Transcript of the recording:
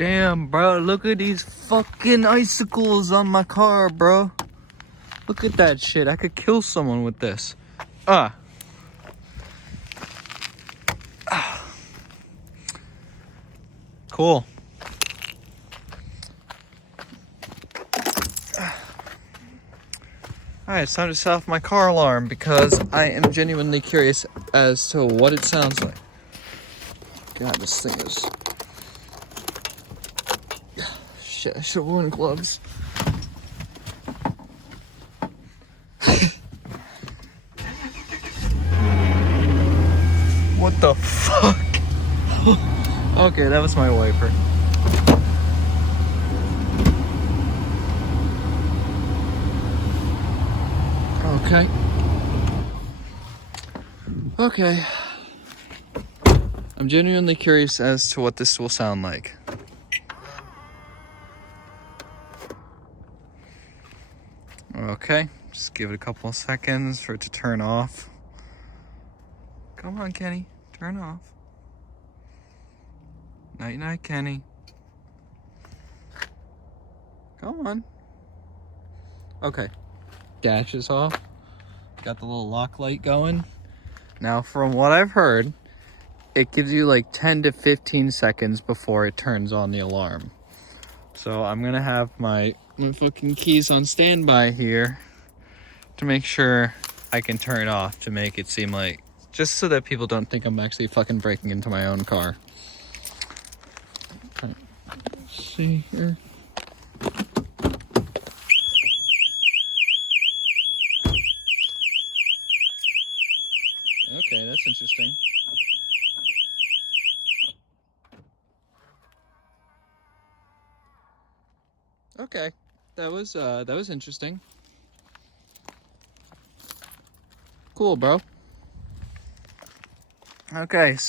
Damn, bro, look at these fucking icicles on my car, bro. Look at that shit. I could kill someone with this. Cool. Alright, it's time to set off my car alarm because I am genuinely curious as to what it sounds like. God, this thing is... Shit, I should have worn gloves. What the fuck? Okay, that was my wiper. Okay. Okay. I'm genuinely curious as to what this will sound like. Okay, just give it a couple of seconds for it to turn off. Come on, Kenny, turn off. Night night, Kenny. Come on. Okay, dash is off. Got the little lock light going. Now, from what I've heard, it gives you like 10 to 15 seconds before it turns on the alarm. So I'm gonna have my fucking keys on standby here to make sure I can turn it off to make it seem like, just so that people don't think I'm actually fucking breaking into my own car. Let's see here. Okay, that's interesting. Okay, that was interesting. Cool, bro. Okay, so